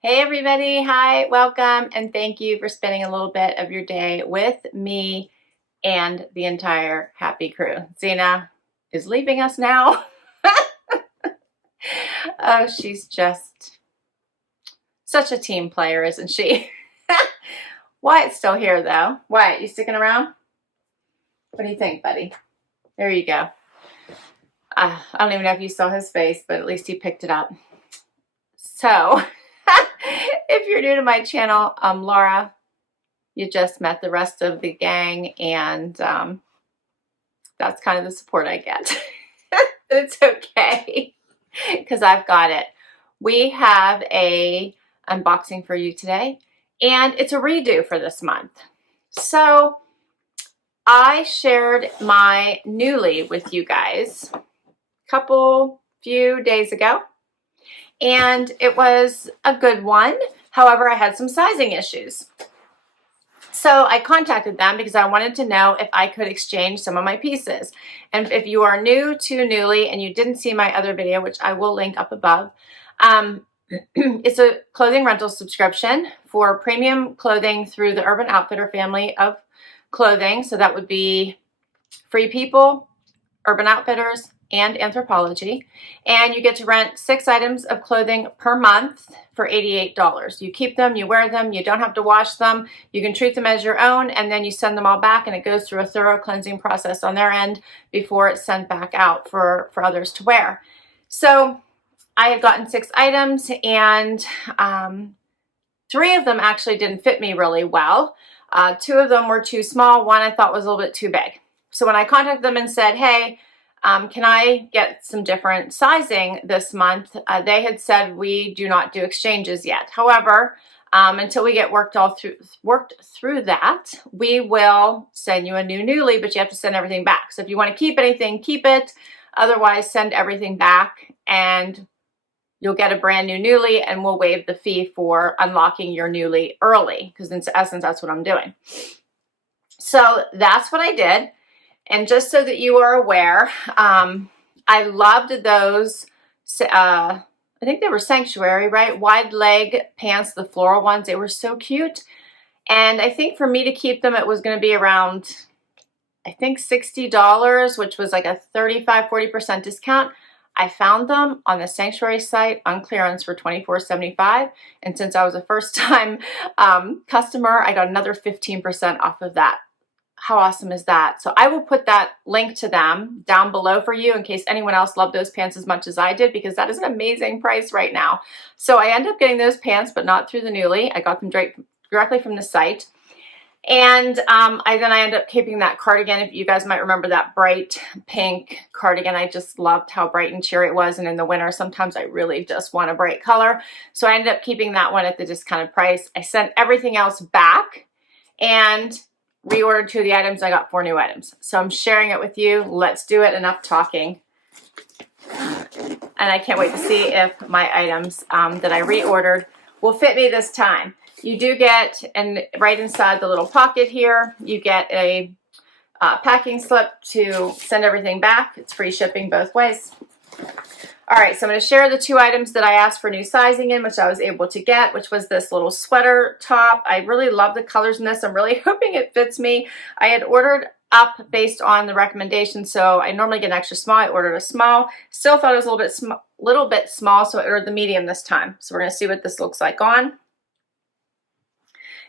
Hey everybody, hi, welcome, and thank you for spending a little bit of your day with me and the entire happy crew. Zena is leaving us now. Oh, she's just such a team player, isn't she? Wyatt's still here though. Wyatt, you sticking around? What do you think, buddy? There you go. I don't even know if you saw his face, but at least he picked it up. So, if you're new to my channel, I'm Laura. You just met the rest of the gang, and that's kind of the support I get. It's okay, because I've got it. We have a unboxing for you today, and it's a redo for this month. So I shared my Nuuly with you guys a few days ago, and it was a good one. However, I had some sizing issues. So I contacted them because I wanted to know if I could exchange some of my pieces. And if you are new to Nuuly and you didn't see my other video, which I will link up above, it's a clothing rental subscription for premium clothing through the Urban Outfitter family of clothing. So that would be Free People, Urban Outfitters, and Anthropologie, and you get to rent 6 items of clothing per month for $88. You keep them, you wear them, you don't have to wash them, you can treat them as your own, and then you send them all back, and it goes through a thorough cleansing process on their end before it's sent back out for others to wear. So I had gotten 6 items, and 3 of them actually didn't fit me really well. 2 of them were too small, 1 I thought was a little bit too big. So when I contacted them and said, hey, can I get some different sizing this month? They had said we do not do exchanges yet. However, until we get worked through that, we will send you a new Nuuly, but you have to send everything back. So if you want to keep anything, keep it. Otherwise, send everything back, and you'll get a brand new Nuuly, and we'll waive the fee for unlocking your Nuuly early, because in essence, that's what I'm doing. So that's what I did. And just so that you are aware, I loved those, I think they were Sanctuary, right? Wide leg pants, the floral ones. They were so cute. And I think for me to keep them, it was going to be around, I think $60, which was like a 35–40% discount. I found them on the Sanctuary site on clearance for $24.75. And since I was a first-time customer, I got another 15% off of that. How awesome is that? So I will put that link to them down below for you in case anyone else loved those pants as much as I did, because that is an amazing price right now. So I ended up getting those pants, but not through the Nuuly. I got them directly from the site. And I ended up keeping that cardigan. If you guys might remember that bright pink cardigan, I just loved how bright and cheery it was. And in the winter, sometimes I really just want a bright color. So I ended up keeping that one at the discounted price. I sent everything else back and reordered 2 of the items. I got 4 new items. So I'm sharing it with you. Let's do it. Enough talking. And I can't wait to see if my items that I reordered will fit me this time. You do get, and right inside the little pocket here, you get a packing slip to send everything back. It's free shipping both ways. All right, so I'm going to share the 2 items that I asked for new sizing in, which I was able to get, which was this little sweater top. I really love the colors in this. I'm really hoping it fits me. I had ordered up based on the recommendation, so I normally get an extra small. I ordered a small. Still thought it was a little bit small, so I ordered the medium this time. So we're going to see what this looks like on.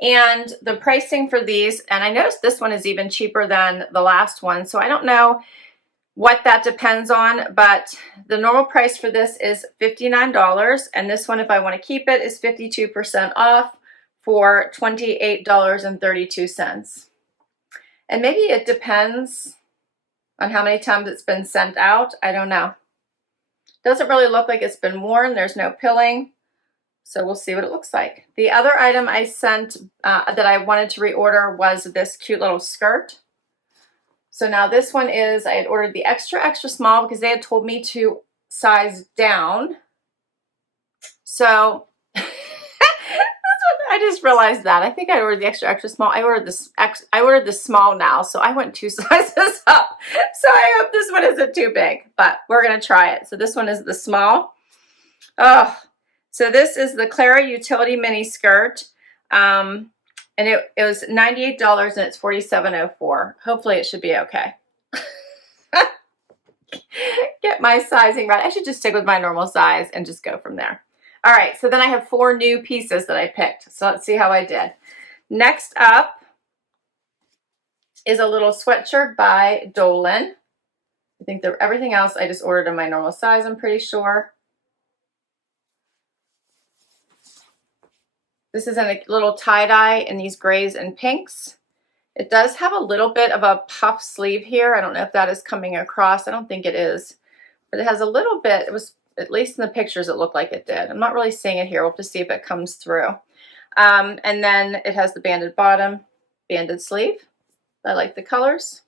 And the pricing for these, and I noticed this one is even cheaper than the last one, so I don't know what that depends on, but the normal price for this is $59, and this one, if I want to keep it, is 52% off for $28.32. And maybe it depends on how many times it's been sent out. I don't know. Doesn't really look like it's been worn. There's no pilling, so we'll see what it looks like. The other item I sent that I wanted to reorder was this cute little skirt. So now this one is, I had ordered the extra small because they had told me to size down. So I just realized that. I think I ordered the extra small. I ordered the small now, so I went 2 sizes up. So I hope this one isn't too big, but we're gonna try it. So this one is the small. Oh, So this is the Clara Utility Mini Skirt. And it was $98 and it's $47.04. Hopefully it should be okay. Get my sizing right. I should just stick with my normal size and just go from there. All right, so then I have 4 new pieces that I picked. So let's see how I did. Next up is a little sweatshirt by Dolan. I think that everything else I just ordered in my normal size, I'm pretty sure. This is in a little tie-dye in these grays and pinks. It does have a little bit of a puff sleeve here. I don't know if that is coming across. I don't think it is. But it has a little bit. It was, at least in the pictures, it looked like it did. I'm not really seeing it here. We'll have to see if it comes through. And then it has the banded bottom, banded sleeve. I like the colors.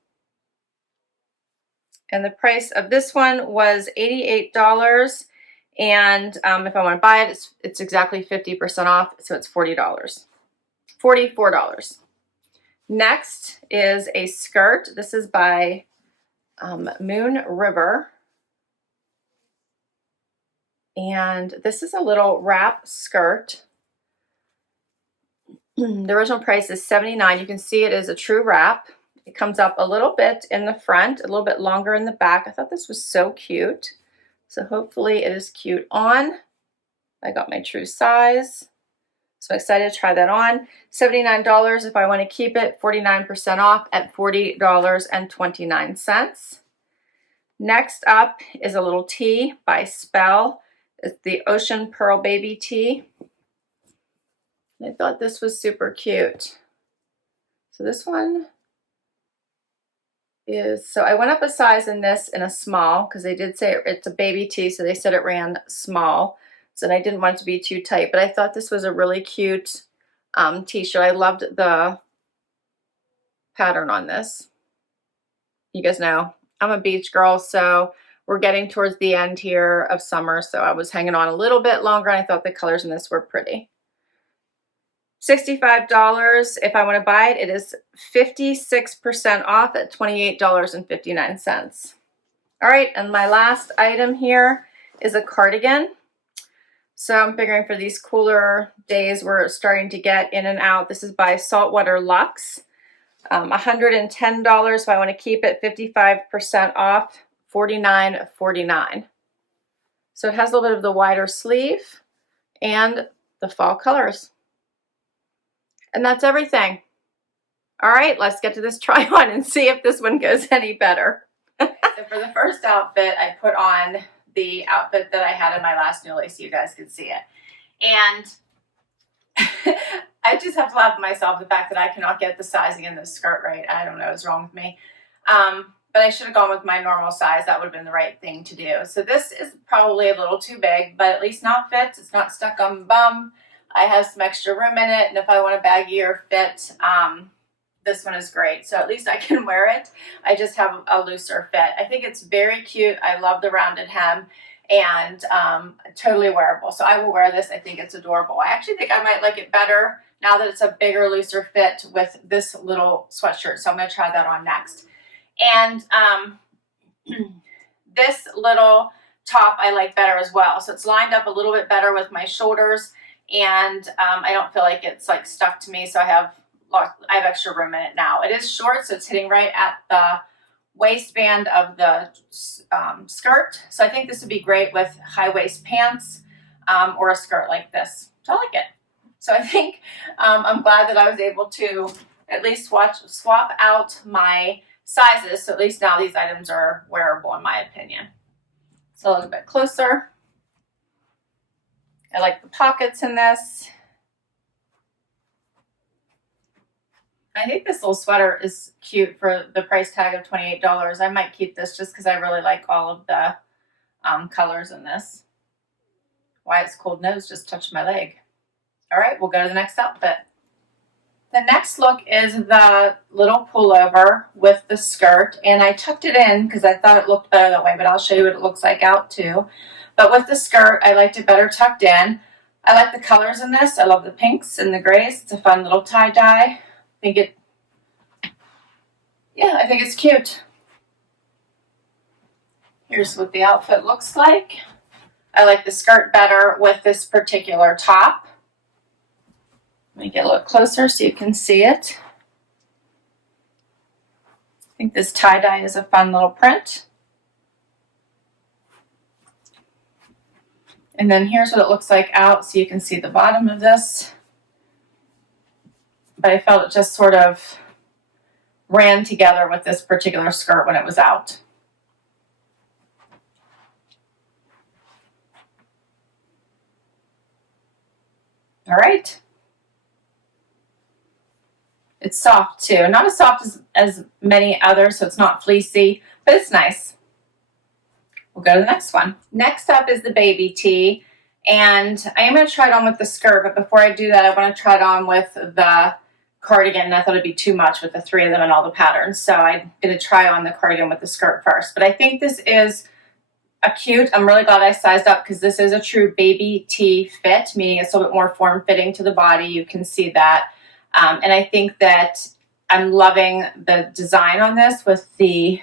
And the price of this one was $88. And if I want to buy it, it's exactly 50% off, so it's $40. $44. Next is a skirt. This is by Moon River. And this is a little wrap skirt. The original price is $79. You can see it is a true wrap. It comes up a little bit in the front, a little bit longer in the back. I thought this was so cute. So hopefully it is cute on. I got my true size. So I'm excited to try that on. $79 if I want to keep it, 49% off at $40.29. Next up is a little tee by Spell. It's the Ocean Pearl Baby Tee. I thought this was super cute. So this one is, so I went up a size in this in a small because they did say it's a baby tee, so they said it ran small. So I didn't want it to be too tight, but I thought this was a really cute t-shirt. I loved the pattern on this. You guys know I'm a beach girl, so we're getting towards the end here of summer, so I was hanging on a little bit longer and I thought the colors in this were pretty. $65 if I want to buy it. It is 56% off at $28.59. All right, and my last item here is a cardigan. So I'm figuring for these cooler days we're starting to get in and out. This is by Saltwater Luxe. $110 if I want to keep it, 55% off, $49.49. So it has a little bit of the wider sleeve and the fall colors. And that's everything. All right, let's get to this try on and see if this one goes any better. So for the first outfit, I put on the outfit that I had in my last Nuuly so you guys could see it. And I just have to laugh at myself, the fact that I cannot get the sizing in this skirt right. I don't know what's wrong with me. But I should have gone with my normal size. That would have been the right thing to do. So this is probably a little too big, but at least now it fits. It's not stuck on the bum. I have some extra room in it, and if I want a baggier fit, this one is great. So at least I can wear it. I just have a looser fit. I think it's very cute. I love the rounded hem and totally wearable. So I will wear this. I think it's adorable. I actually think I might like it better now that it's a bigger, looser fit with this little sweatshirt. So I'm going to try that on next. And this little top I like better as well. So it's lined up a little bit better with my shoulders, and I don't feel like it's like stuck to me. So I have extra room in it now. It is short, so it's hitting right at the waistband of the skirt. So I think this would be great with high waist pants or a skirt like this. So I like it. So I think I'm glad that I was able to at least swap out my sizes. So at least now these items are wearable in my opinion. So a little bit closer. I like the pockets in this. I think this little sweater is cute for the price tag of $28. I might keep this just because I really like all of the colors in this. Why it's cold nose just touched my leg. All right, we'll go to the next outfit. The next look is the little pullover with the skirt, and I tucked it in because I thought it looked better that way, but I'll show you what it looks like out too. But with the skirt, I liked it better tucked in. I like the colors in this. I love the pinks and the grays. It's a fun little tie-dye. I think it's cute. Here's what the outfit looks like. I like the skirt better with this particular top. Let me get a little closer so you can see it. I think this tie-dye is a fun little print. And then here's what it looks like out, so you can see the bottom of this. But I felt it just sort of ran together with this particular skirt when it was out. All right. It's soft too. Not as soft as many others, so it's not fleecy, but it's nice. We'll go to the next one. Next up is the baby tee, and I am going to try it on with the skirt, but before I do that, I want to try it on with the cardigan, and I thought it'd be too much with the three of them and all the patterns, so I'm going to try on the cardigan with the skirt first. But I think this is a cute, I'm really glad I sized up because this is a true baby tee fit, meaning it's a little bit more form-fitting to the body. You can see that. And I think that I'm loving the design on this with the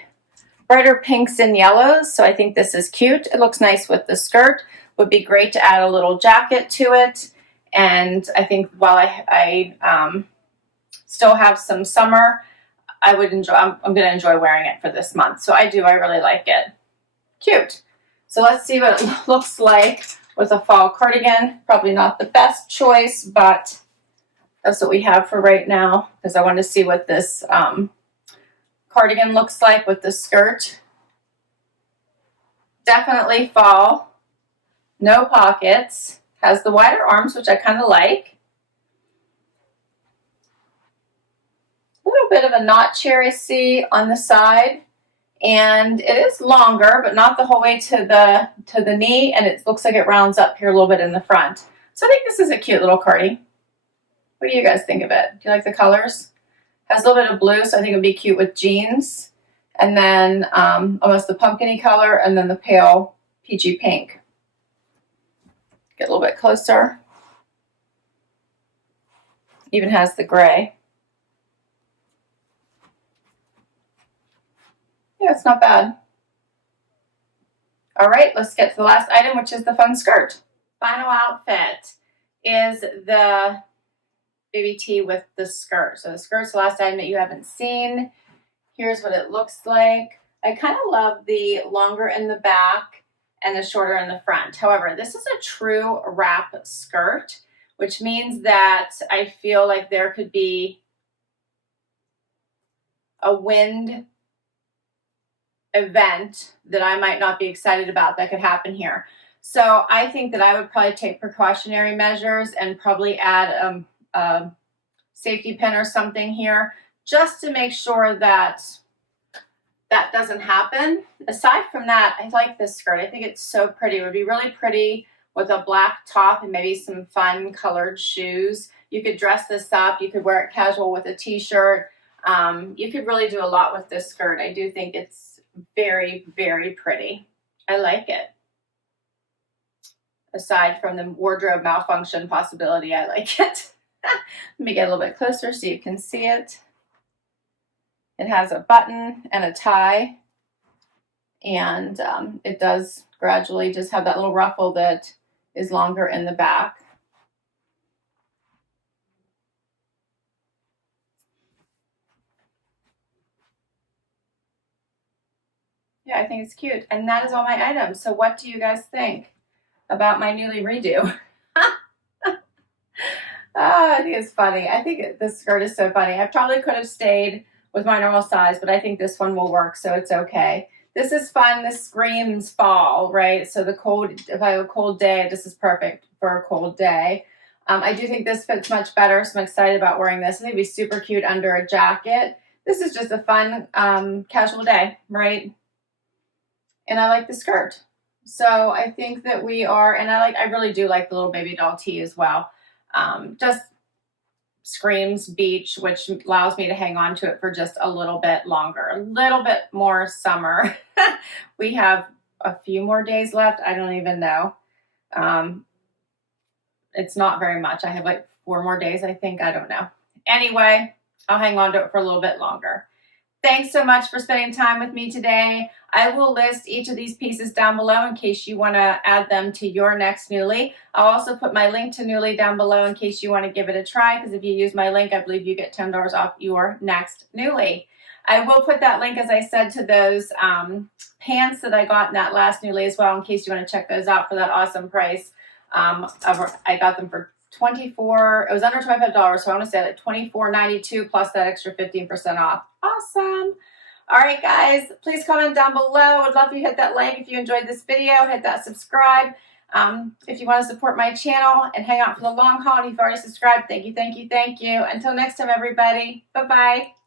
brighter pinks and yellows. So I think this is cute. It looks nice with the skirt. Would be great to add a little jacket to it. And I think while I still have some summer, I would enjoy, I'm going to enjoy wearing it for this month. So I really like it. Cute. So let's see what it looks like with a fall cardigan. Probably not the best choice, but that's what we have for right now, because I wanted to see what this cardigan looks like with the skirt. Definitely fall. No pockets. Has the wider arms, which I kind of like. A little bit of a notch here I see on the side. And it is longer, but not the whole way to the knee, and it looks like it rounds up here a little bit in the front. So I think this is a cute little cardi. What do you guys think of it? Do you like the colors? Has a little bit of blue, so I think it would be cute with jeans. And then almost the pumpkin-y color, and then the pale peachy pink. Get a little bit closer. Even has the gray. Yeah, it's not bad. All right, let's get to the last item, which is the fun skirt. Final outfit is the baby tee with the skirt. So the skirt's the last item that you haven't seen. Here's what it looks like. I kind of love the longer in the back and the shorter in the front. However, this is a true wrap skirt, which means that I feel like there could be a wind event that I might not be excited about that could happen here. So I think that I would probably take precautionary measures and probably add a safety pin or something here just to make sure that that doesn't happen. Aside from that, I like this skirt. I think it's so pretty. It would be really pretty with a black top and maybe some fun colored shoes. You could dress this up. You could wear it casual with a t-shirt. You could really do a lot with this skirt. I do think it's very, very pretty. I like it. Aside from the wardrobe malfunction possibility, I like it. Let me get a little bit closer so you can see it. It has a button and a tie, and it does gradually just have that little ruffle that is longer in the back. Yeah, I think it's cute. And that is all my items. So what do you guys think about my Nuuly redo? I think it's funny. I think this skirt is so funny. I probably could have stayed with my normal size, but I think this one will work, so it's okay. This is fun. This screams fall, right? So the cold, if I have a cold day, this is perfect for a cold day. I do think this fits much better, so I'm excited about wearing this. I think it'd be super cute under a jacket. This is just a fun casual day, right? And I like the skirt. So I think that we are, and I really do like the little baby doll tee as well. Just screams beach, which allows me to hang on to it for just a little bit longer, a little bit more summer. We have a few more days left. I don't even know. It's not very much. I have like 4 more days, I think. I don't know. Anyway, I'll hang on to it for a little bit longer. Thanks so much for spending time with me today. I will list each of these pieces down below in case you want to add them to your next Nuuly. I'll also put my link to Nuuly down below in case you want to give it a try, because if you use my link, I believe you get $10 off your next Nuuly. I will put that link, as I said, to those pants that I got in that last Nuuly as well, in case you want to check those out for that awesome price. I got them for it was under $25, so I want to say like $24.92 plus that extra 15% off. Awesome. All right, guys, please comment down below. I'd love if you hit that like if you enjoyed this video, hit that subscribe. If you want to support my channel and hang out for the long haul, and you've already subscribed, thank you, thank you, thank you. Until next time, everybody, bye-bye.